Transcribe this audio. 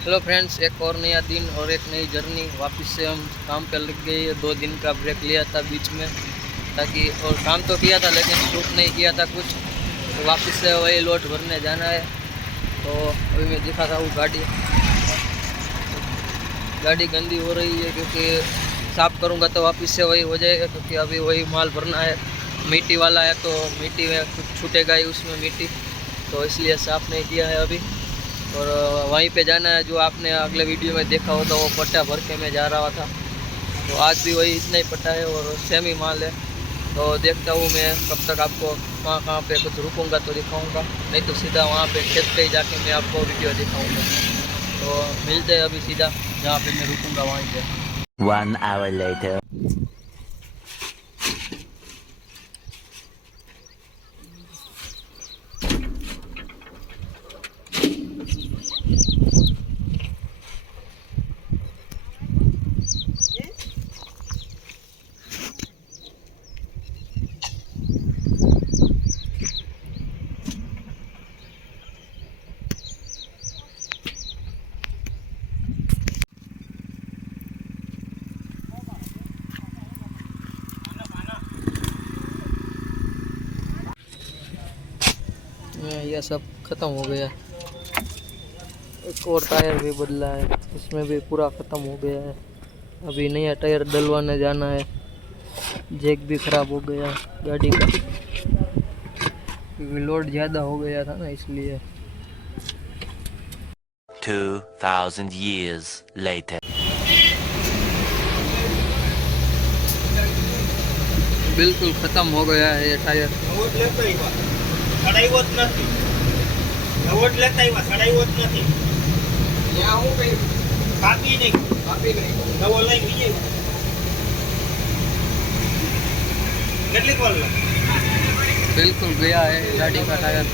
Hello friends, एक और नया दिन और एक नई जर्नी। वापस से हम काम पे लग गए। 2 दिन का ब्रेक लिया था बीच में, ताकि और काम तो किया था लेकिन शूट नहीं किया था कुछ। तो वापस से वही लोड भरने जाना है। तो अभी मैं दिखाता हूँ गाड़ी गंदी हो रही है क्योंकि साफ़ करूँगा तो वापस से वही हो जाएगा, क्योंकि अभी वही माल भरना है। मिट्टी वाला है तो मिट्टी में कुछ छूटेगा ही उसमें मिट्टी, तो इसलिए साफ़ नहीं किया है अभी। और वहीं पे जाना है जो आपने अगले वीडियो में देखा होगा, वो पट्टा भर के मैं जा रहा था। तो आज भी वही इतना ही पट्टा है और सेम ही माल है। तो देखता हूँ मैं कब तक आपको कहाँ कहाँ पे कुछ रुकूंगा तो दिखाऊंगा, नहीं तो सीधा वहाँ पे खेत पे ही जाके मैं आपको वीडियो दिखाऊंगा। तो मिलते हैं अभी सीधा जहाँ पे मैं रुकूंगा वहीं पे। 1 hour later. यह सब ख़त्म हो गया। एक और टायर भी बदला है, इसमें भी पूरा ख़त्म हो गया है। अभी नया टायर डलवाने जाना है। जैक भी ख़राब हो गया गाड़ी का, क्योंकि लोड ज़्यादा हो गया था ना इसलिए। 2000 years later. बिल्कुल ख़त्म हो गया है ये टायर। बिल्कुल गया है गाड़ी का टायर।